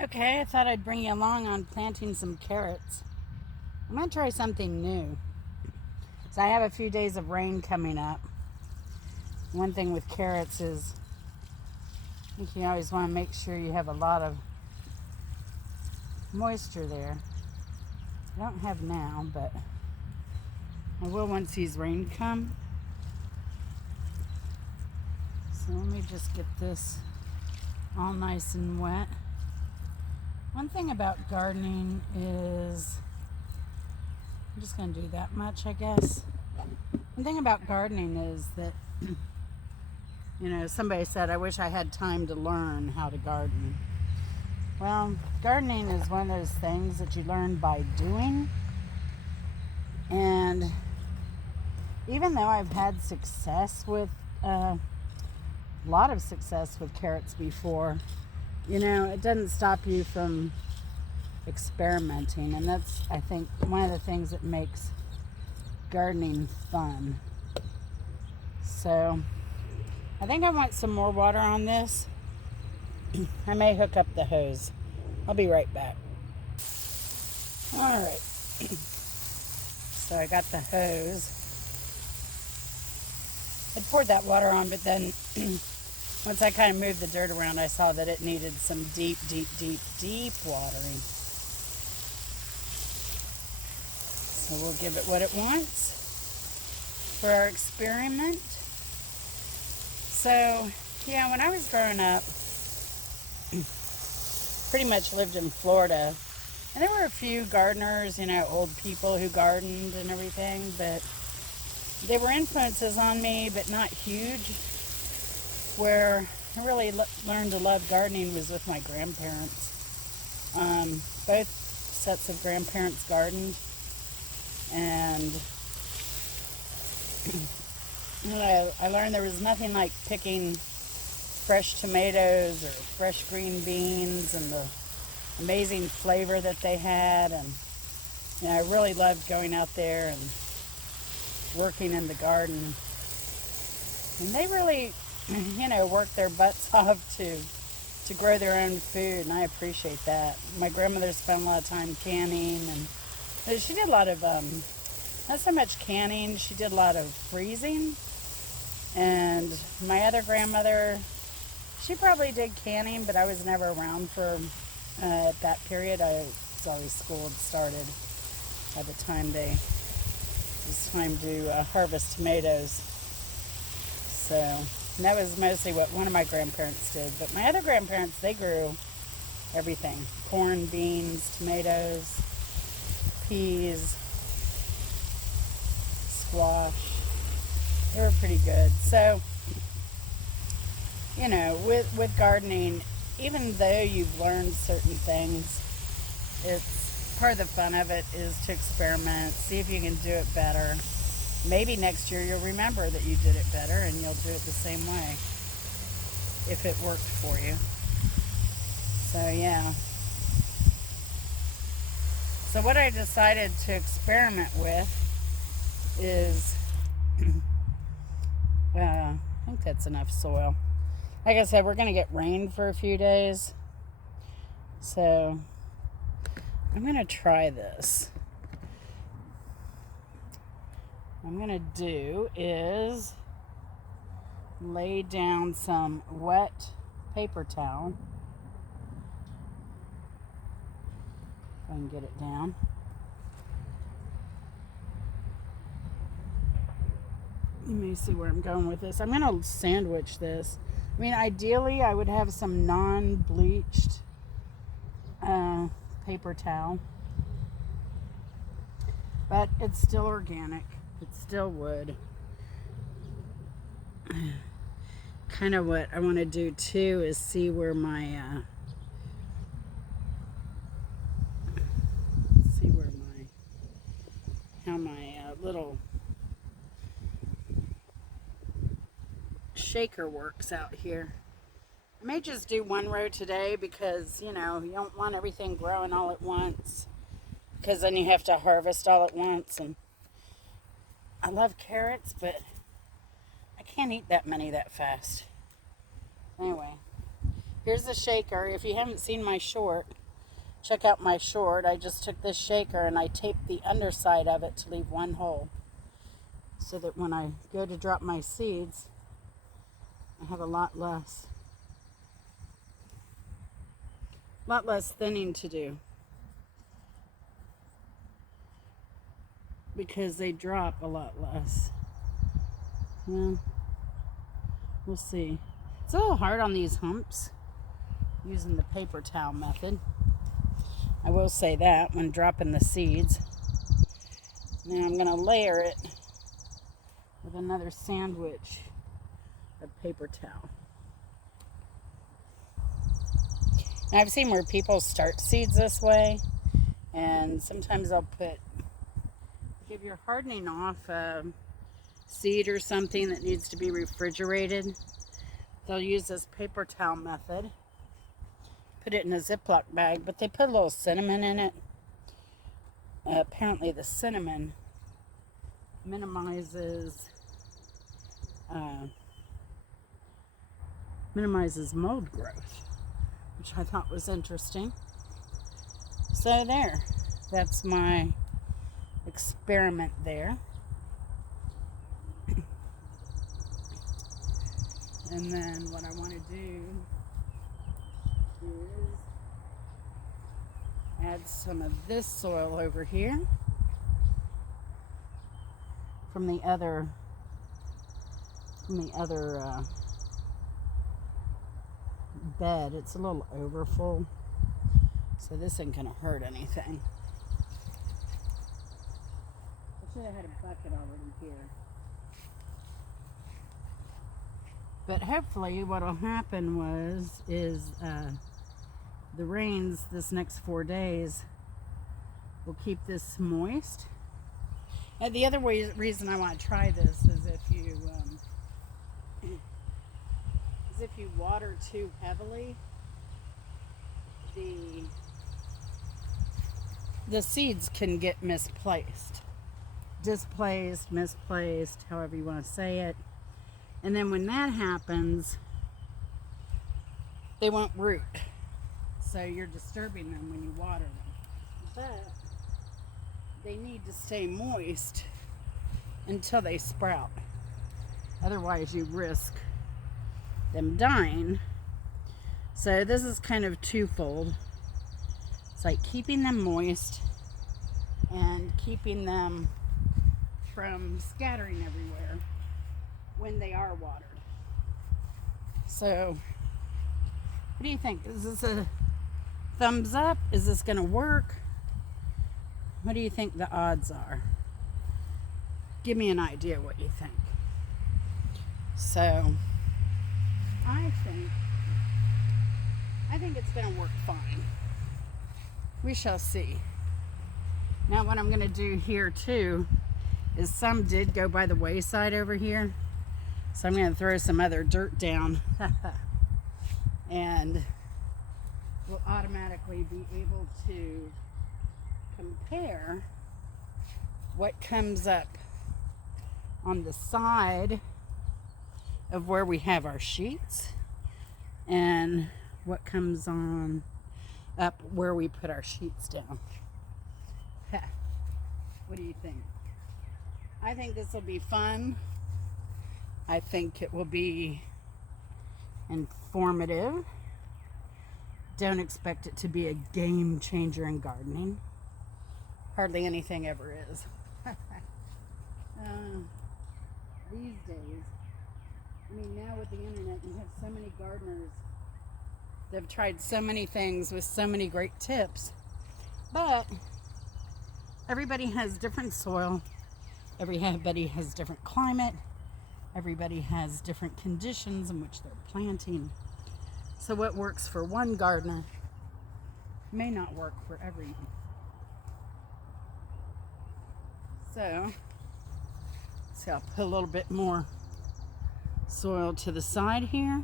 Okay, I thought I'd bring you along on planting some carrots. I'm going to try something new. So I have a few days of rain coming up. One thing with carrots is I think you always want to make sure you have a lot of moisture there. I don't have now, but I will once these rain come. So let me just get this all nice and wet. One thing about gardening is, I'm just going to do that much, I guess. One thing about gardening is that, somebody said, I wish I had time to learn how to garden. Well, gardening is one of those things that you learn by doing. And even though I've had success with, a lot of success with carrots before, it doesn't stop you from experimenting. And that's, I think, one of the things that makes gardening fun. So I think I want some more water on this. I may hook up the hose. I'll be right back. All right. So I got the hose. I poured that water on, but then once I kind of moved the dirt around, I saw that it needed some deep watering. So we'll give it what it wants for our experiment. So, yeah, when I was growing up, pretty much lived in Florida, and there were a few gardeners, old people who gardened and everything, but they were influences on me, but not huge. Where I really learned to love gardening was with my grandparents. Both sets of grandparents gardened, and I learned there was nothing like picking fresh tomatoes or fresh green beans and the amazing flavor that they had. And I really loved going out there and working in the garden. And they really, worked their butts off to grow their own food, and I appreciate that. My grandmother spent a lot of time canning, and she did a lot of, not so much canning, she did a lot of freezing. And my other grandmother, she probably did canning, but I was never around for that period. I was always school had started by the time it was time to harvest tomatoes. So, and that was mostly what one of my grandparents did. But my other grandparents, they grew everything. Corn, beans, tomatoes, peas, squash. They were pretty good. So, with gardening, even though you've learned certain things, it's part of the fun of it is to experiment, see if you can do it better. Maybe next year you'll remember that you did it better and you'll do it the same way if it worked for you. So yeah. So what I decided to experiment with is, I think that's enough soil. Like I said, we're going to get rain for a few days. So I'm going to try this. What I'm going to do is lay down some wet paper towel. If I can get it down. You may see where I'm going with this. I'm going to sandwich this. I mean, ideally, I would have some non-bleached paper towel. But it's still organic. It's still wood. Kind of what I want to do too is see where my how my little shaker works out here. I may just do one row today because you don't want everything growing all at once, because then you have to harvest all at once. And I love carrots, but I can't eat that many that fast. Anyway, Here's the shaker. If you haven't seen my short, check out my short. I just took this shaker and I taped the underside of it to leave one hole, so that when I go to drop my seeds, I have a lot less thinning to do, because they drop a lot less. Well, we'll see. It's a little hard on these humps using the paper towel method. I will say that when dropping the seeds. Now I'm going to layer it with another sandwich of paper towel. Now I've seen where people start seeds this way, and sometimes I'll if you're hardening off a seed or something that needs to be refrigerated, they'll use this paper towel method. Put it in a Ziploc bag, but they put a little cinnamon in it. Apparently the cinnamon minimizes mold growth, which I thought was interesting. So there, that's my experiment there. And then what I want to do is add some of this soil over here from the other bed. It's a little overfull, so this ain't gonna hurt anything. I should have had a bucket already here. But hopefully what'll happen is the rains this next 4 days will keep this moist. And the other reason I want to try this is if you water too heavily, the seeds can get misplaced. Displaced, misplaced, however you want to say it. And then when that happens, they won't root. So you're disturbing them when you water them. But they need to stay moist until they sprout. Otherwise you risk them dying. So this is kind of twofold. It's like keeping them moist and keeping them from scattering everywhere when they are watered. So what do you think? Is this a thumbs up? Is this gonna work? What do you think the odds are? Give me an idea what you think. So I think it's gonna work fine. We shall see. Now what I'm gonna do here too is some did go by the wayside over here. So I'm going to throw some other dirt down and we'll automatically be able to compare what comes up on the side of where we have our sheets and what comes on up where we put our sheets down. What do you think? I think this will be fun. I think it will be informative. Don't expect it to be a game changer in gardening. Hardly anything ever is. These days, I mean, now with the internet, you have so many gardeners that have tried so many things with so many great tips. But everybody has different soil. Everybody has different climate. Everybody has different conditions in which they're planting. So what works for one gardener may not work for everyone. So, I'll put a little bit more soil to the side here.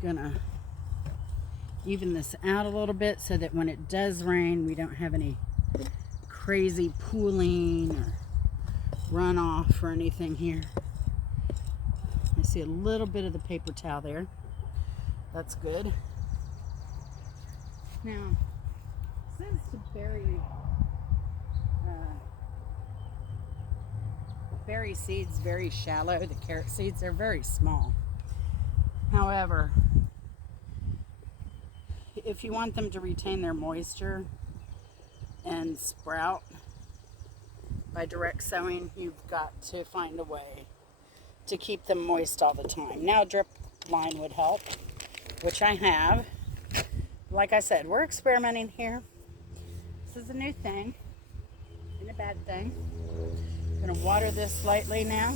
Gonna even this out a little bit so that when it does rain, we don't have any crazy pooling or runoff or anything here. see a little bit of the paper towel there. That's good. Now, it says to bury seeds very shallow. The carrot seeds are very small. However, if you want them to retain their moisture and sprout by direct sowing, you've got to find a way to keep them moist all the time. Now, drip line would help, which I have. Like I said, we're experimenting here. This is a new thing, and a bad thing. I'm going to water this lightly now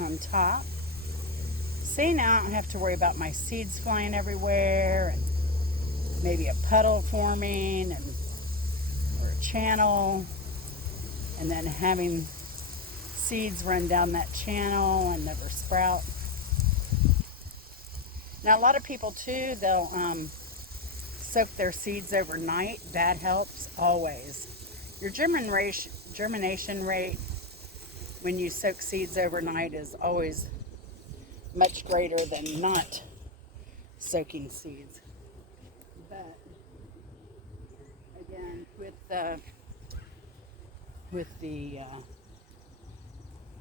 on top. See, now I don't have to worry about my seeds flying everywhere and maybe a puddle forming or a channel, and then having seeds run down that channel and never sprout. Now, a lot of people too, they'll soak their seeds overnight. That helps always. Your germination rate when you soak seeds overnight is always much greater than not soaking seeds. But again, with the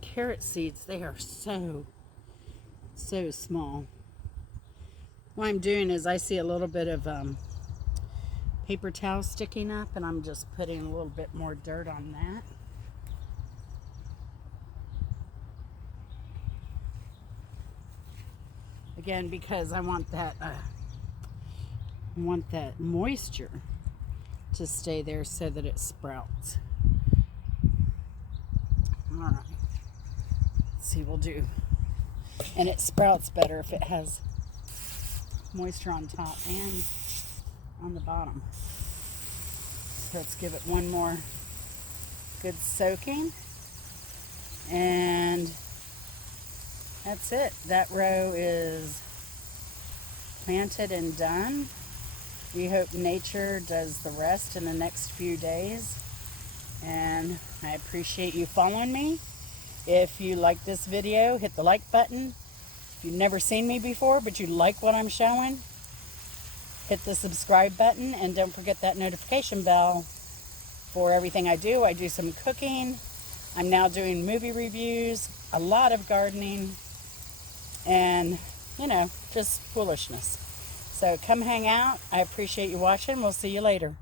carrot seeds, they are so small. What I'm doing is I see a little bit of paper towel sticking up, and I'm just putting a little bit more dirt on that. Again, because I want that moisture to stay there so that it sprouts. All right. Let's see, we'll do. And it sprouts better if it has moisture on top and on the bottom. So let's give it one more good soaking. And that's it. That row is planted and done. We hope nature does the rest in the next few days. And I appreciate you following me. If you like this video, hit the like button. If you've never seen me before, but you like what I'm showing, hit the subscribe button, and don't forget that notification bell for everything I do. I do some cooking. I'm now doing movie reviews, a lot of gardening, and, just foolishness. So come hang out. I appreciate you watching. We'll see you later.